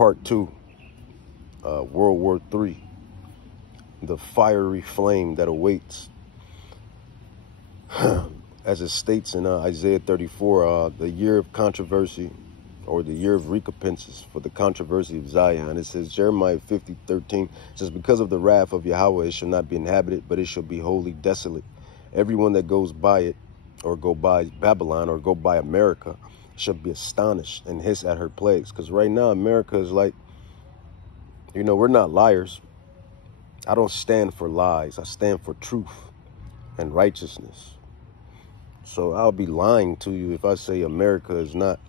Part 2, World War III, the fiery flame that awaits. As it states in Isaiah 34, the year of controversy, or the year of recompenses for the controversy of Zion. It says, Jeremiah 50:13 says, because of the wrath of Yahweh, it shall not be inhabited, but it shall be wholly desolate. Everyone that goes by it, or go by Babylon, or go by America, shall be astonished and hiss at her plagues. Because right now, America is like, we're not liars. I don't stand for lies. I stand for truth and righteousness. So I'll be lying to you if I say America is not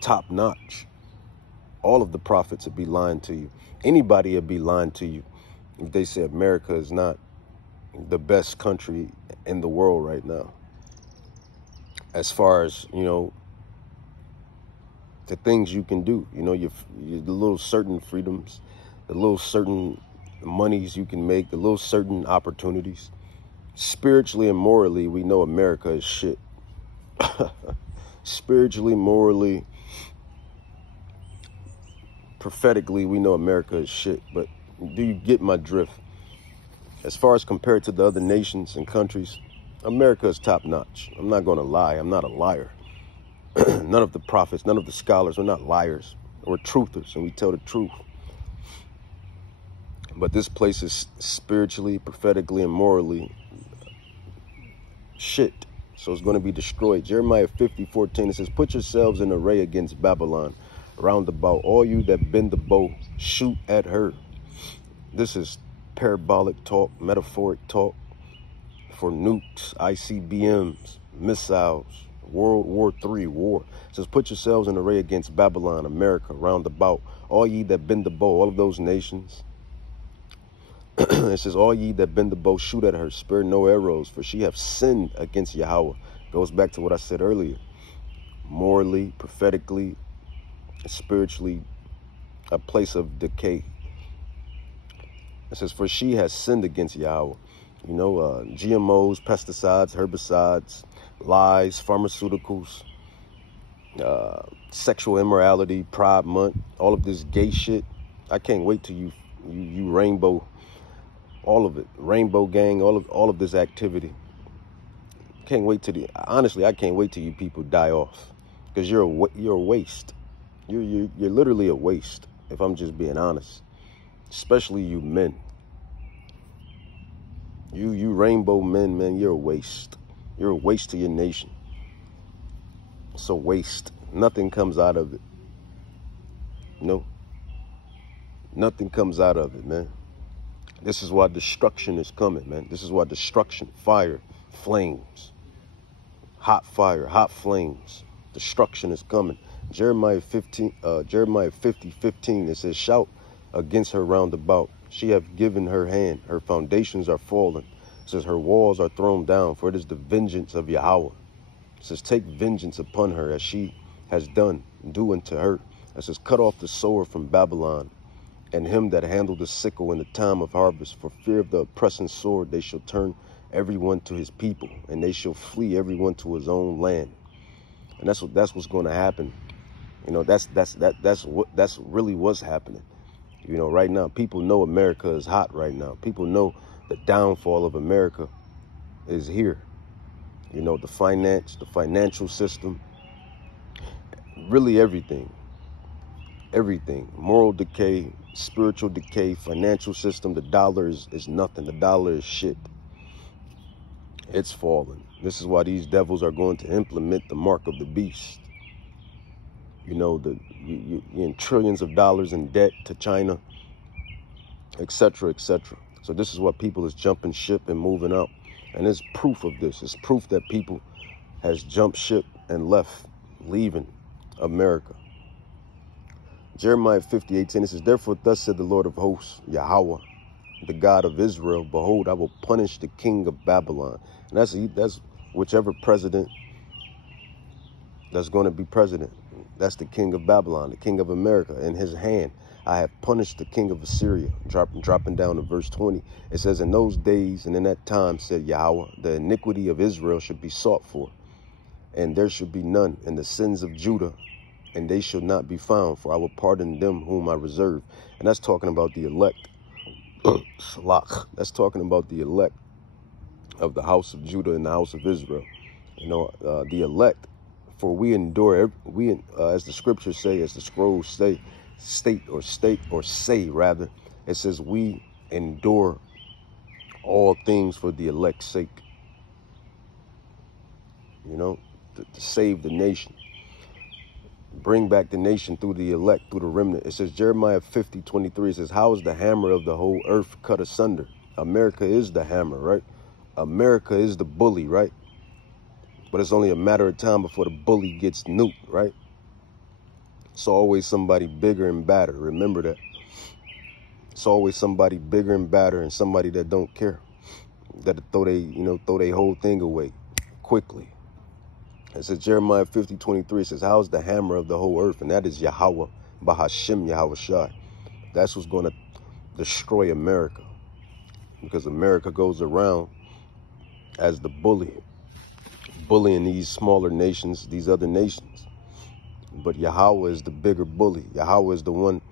top notch. All of the prophets would be lying to you. Anybody would be lying to you if they say America is not the best country in the world right now. As far as, the things you can do, your the little certain freedoms, the little certain monies you can make, the little certain opportunities. Spiritually and morally, we know America is shit. Spiritually, morally, prophetically, we know America is shit. But do you get my drift? As far as compared to the other nations and countries, America is top notch. I'm not going to lie. I'm not a liar. None of the prophets, none of the scholars, we're not liars. We're truthers, and we tell the truth. But this place is spiritually, prophetically, and morally shit. So it's going to be destroyed. Jeremiah 50:14, it says, put yourselves in array against Babylon. Round about, all you that bend the bow, shoot at her. This is parabolic talk, metaphoric talk for nukes, ICBMs, missiles, World War III war. It says, put yourselves in array against Babylon, America, round about, all ye that bend the bow, all of those nations. It says, all ye that bend the bow, shoot at her, spare no arrows, for she hath sinned against Yahweh. Goes back to what I said earlier. Morally, prophetically, spiritually, a place of decay. It says, for she has sinned against Yahweh. GMOs, pesticides, herbicides, lies, pharmaceuticals, sexual immorality, Pride Month, all of this gay shit. I can't wait till you rainbow, all of it, rainbow gang, all of this activity. Can't wait till honestly, I can't wait till you people die off, because you're a waste. You're literally a waste, if I'm just being honest. Especially you men. You rainbow men, man, you're a waste. You're a waste to your nation. It's a waste. Nothing comes out of it. Nothing comes out of it, man. This is why destruction is coming, man. This is why destruction, fire, flames, hot fire, hot flames, destruction is coming. Jeremiah 50:15, it says, shout against her round about. She hath given her hand, her foundations are fallen. It says, her walls are thrown down, for it is the vengeance of Yahweh. It says, take vengeance upon her as she has done, do unto her. It says, cut off the sower from Babylon, and him that handled the sickle in the time of harvest. For fear of the oppressing sword, they shall turn everyone to his people, and they shall flee everyone to his own land. And that's what's going to happen. That's really what's happening. Right now, people know America is hot right now. People know the downfall of America is here. The financial system, really everything, moral decay, spiritual decay, financial system. The dollar is nothing. The dollar is shit. It's fallen. This is why these devils are going to implement the mark of the beast. You're in trillions of dollars in debt to China, etc., etc. So this is what people is jumping ship and moving out. And it's proof of this. It's proof that people has jumped ship and leaving America. Jeremiah 50:18, it says, therefore thus said the Lord of hosts, Yahweh, the God of Israel, behold, I will punish the king of Babylon. And that's whichever president that's going to be president. That's the king of Babylon, the king of America. In his hand, I have punished the king of Assyria. Dropping down to verse 20. It says, in those days and in that time, said Yahweh, the iniquity of Israel should be sought for, and there should be none, and the sins of Judah and they shall not be found, for I will pardon them whom I reserve. And that's talking about the elect. Salak. That's talking about the elect of the house of Judah and the house of Israel. You know, the elect, for we endure, as the scriptures say, as the scrolls say, say rather, it says we endure all things for the elect's sake. You know, to save the nation. Bring back the nation through the elect, through the remnant. It says, Jeremiah 50:23, it says, how is the hammer of the whole earth cut asunder? America is the hammer, right? America is the bully, right? But it's only a matter of time before the bully gets nuked, right? It's always somebody bigger and badder. Remember that. It's always somebody bigger and badder and somebody that don't care. That throw their whole thing away quickly. It says Jeremiah 50:23, it says, how is the hammer of the whole earth? And that is Yahweh, Bahashem Yahweh Shai. That's what's going to destroy America. Because America goes around as the bullying these smaller nations, these other nations. But Yahweh is the bigger bully. Yahweh is the one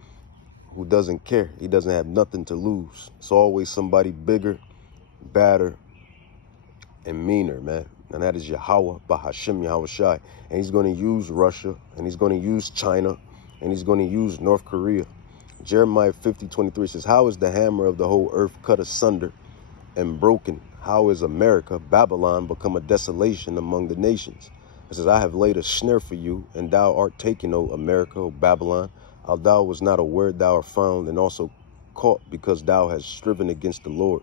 who doesn't care. He doesn't have nothing to lose. It's always somebody bigger, badder, and meaner, man. And that is Yahweh, Bahashem Yahweh Shai. And he's going to use Russia, and he's going to use China, and he's going to use North Korea. Jeremiah 50:23 says, how is the hammer of the whole earth cut asunder and broken? How is America, Babylon, become a desolation among the nations? It says, I have laid a snare for you, and thou art taken, O America, O Babylon. How thou was not aware thou art found, and also caught, because thou hast striven against the Lord.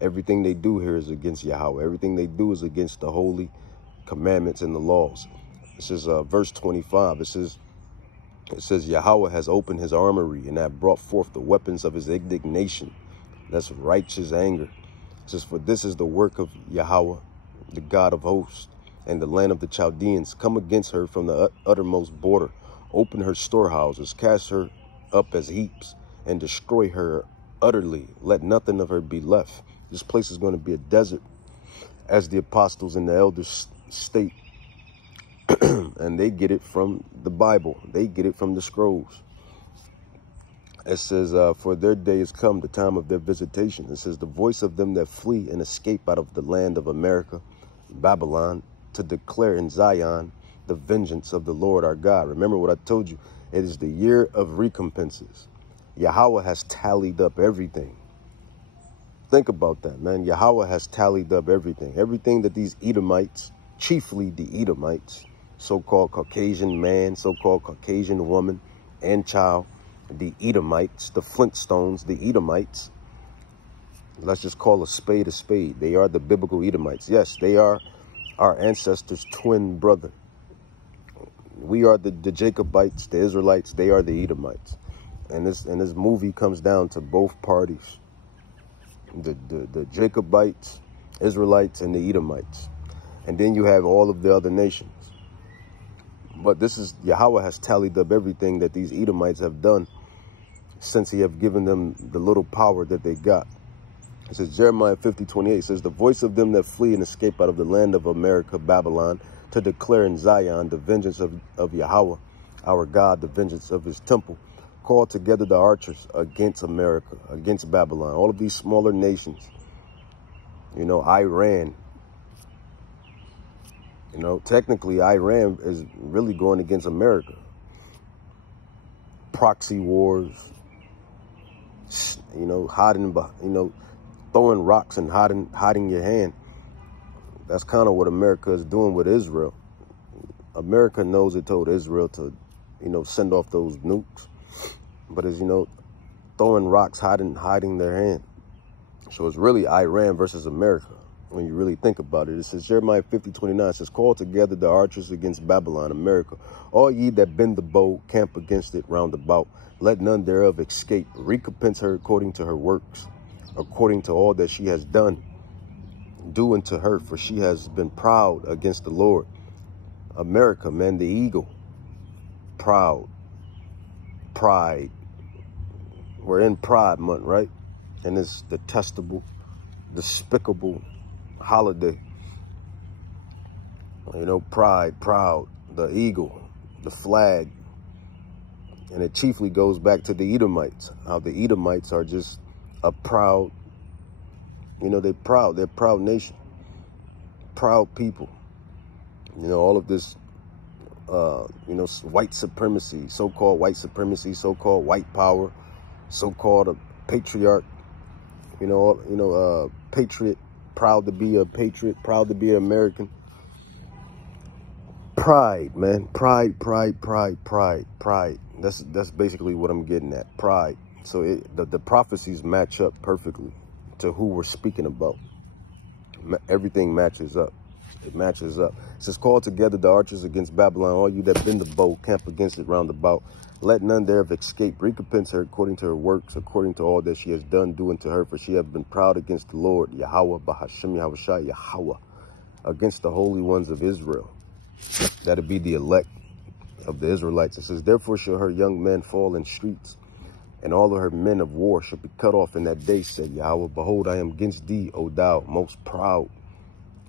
Everything they do here is against Yahweh. Everything they do is against the holy commandments and the laws. This is verse 25. It says, Yahweh has opened his armory and hath brought forth the weapons of his indignation. That's righteous anger. It says, for this is the work of Yahweh, the God of hosts, and the land of the Chaldeans. Come against her from the uttermost border. Open her storehouses, cast her up as heaps, and destroy her utterly. Let nothing of her be left. This place is going to be a desert, as the apostles and the elders state. And they get it from the Bible. They get it from the scrolls. It says, for their day is come, the time of their visitation. It says, the voice of them that flee and escape out of the land of America, Babylon, to declare in Zion the vengeance of the Lord our God. Remember what I told you. It is the year of recompenses. Yahweh has tallied up everything. Think about that, man. Yahweh has tallied up everything. Everything that these Edomites, chiefly the Edomites, so-called Caucasian man, so-called Caucasian woman and child, the Edomites, the Flintstones, the Edomites. Let's just call a spade a spade. They are the biblical Edomites. Yes, they are our ancestors' twin brother. We are the Jacobites, the Israelites. They are the Edomites. And this movie comes down to both parties. The Jacobites, Israelites, and the Edomites. And then you have all of the other nations. But this is, Yahweh has tallied up everything that these Edomites have done since he have given them the little power that they got. It says, Jeremiah 50:28 says, the voice of them that flee and escape out of the land of America, Babylon, to declare in Zion the vengeance of Yahweh, our God, the vengeance of his temple. Call together the archers against America, against Babylon, all of these smaller nations. You know, Iran. You know, technically, Iran is really going against America. Proxy wars. You know, hiding, throwing rocks and hiding your hand. That's kind of what America is doing with Israel. America knows it told Israel to, send off those nukes. But it's, throwing rocks, hiding their hand. So it's really Iran versus America when you really think about it. It says, Jeremiah 50:29 says, call together the archers against Babylon, America. All ye that bend the bow, camp against it round about. Let none thereof escape. Recompense her according to her works, according to all that she has done. Do unto her, for she has been proud against the Lord. America, man, the eagle. Proud. Pride. We're in Pride Month, right? And this detestable, despicable holiday. Pride, proud, the eagle, the flag, And it chiefly goes back to the Edomites, how the Edomites are just a proud, they're a proud nation, proud people. All of this, white supremacy, so-called white supremacy, so-called white power, so-called a patriarch, patriot, proud to be a patriot, proud to be an American. Pride, man, pride. That's basically what I'm getting at, pride. So the prophecies match up perfectly to who we're speaking about. Everything matches up. It matches up. It says, call together the archers against Babylon, all you that bend the bow, camp against it round about. Let none thereof escape. Recompense her according to her works, according to all that she has done, do unto her. For she hath been proud against the Lord, Yahweh, Bahashem Yahushai, Yahweh, against the holy ones of Israel. That'll be the elect of the Israelites. It says, therefore shall her young men fall in streets, and all of her men of war shall be cut off in that day, said Yahweh. Behold, I am against thee, O thou most proud,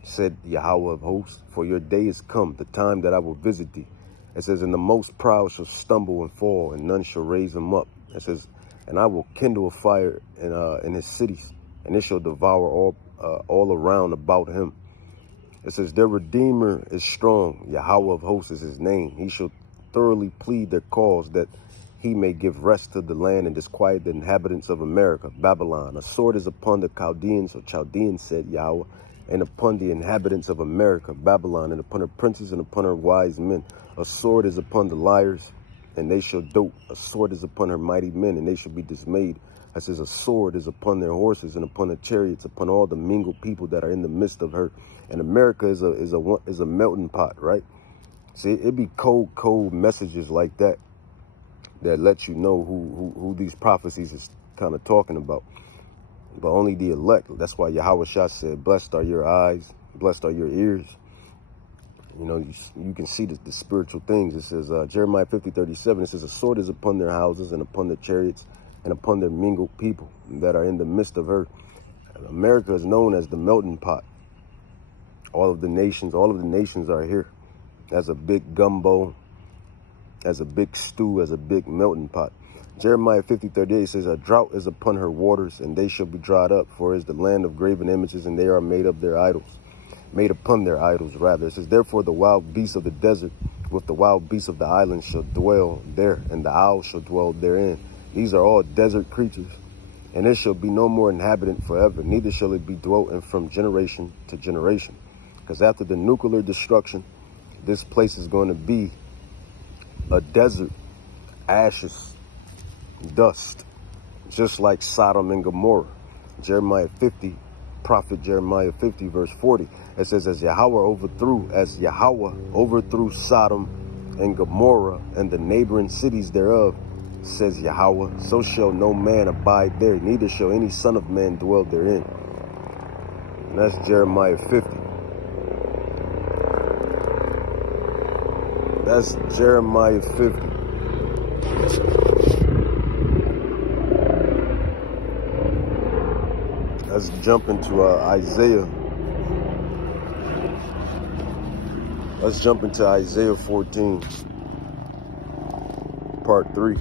said Yahweh of hosts, for your day is come, the time that I will visit thee. It says, and the most proud shall stumble and fall, and none shall raise him up. It says, and I will kindle a fire in his cities, and it shall devour all around about him. It says, their Redeemer is strong, Yahweh of hosts is his name. He shall thoroughly plead their cause, that he may give rest to the land and disquiet the inhabitants of America. Babylon, a sword is upon the Chaldeans, or Chaldeans, said Yahweh, and upon the inhabitants of America, Babylon, and upon her princes and upon her wise men. A sword is upon the liars, and they shall dote. A sword is upon her mighty men, and they shall be dismayed. It says, a sword is upon their horses and upon the chariots, upon all the mingled people that are in the midst of her. And America is a melting pot, right? See, it be cold messages like that let you know who these prophecies is kind of talking about. But only the elect. That's why Yahweh Shah said, blessed are your eyes, blessed are your ears. You can see the spiritual things. It says, Jeremiah 50:37, it says, a sword is upon their houses and upon their chariots and upon their mingled people that are in the midst of her. America is known as the melting pot. All of the nations are here as a big gumbo, as a big stew, as a big melting pot. Jeremiah 50:38 says, a drought is upon her waters, and they shall be dried up, for it is the land of graven images, and they are made upon their idols, rather. It says, therefore the wild beasts of the desert with the wild beasts of the islands shall dwell there, and the owl shall dwell therein. These are all desert creatures, and it shall be no more inhabitant forever, neither shall it be dwelt in from generation to generation. Because after the nuclear destruction, this place is going to be a desert, ashes, dust, just like Sodom and Gomorrah. Jeremiah 50, prophet Jeremiah 50, verse 40. It says, as Yahweh overthrew Sodom and Gomorrah and the neighboring cities thereof, says Yahweh, so shall no man abide there, neither shall any son of man dwell therein. And that's Jeremiah 50. That's Jeremiah 50. Let's jump into Isaiah. Let's jump into Isaiah 14, part 3.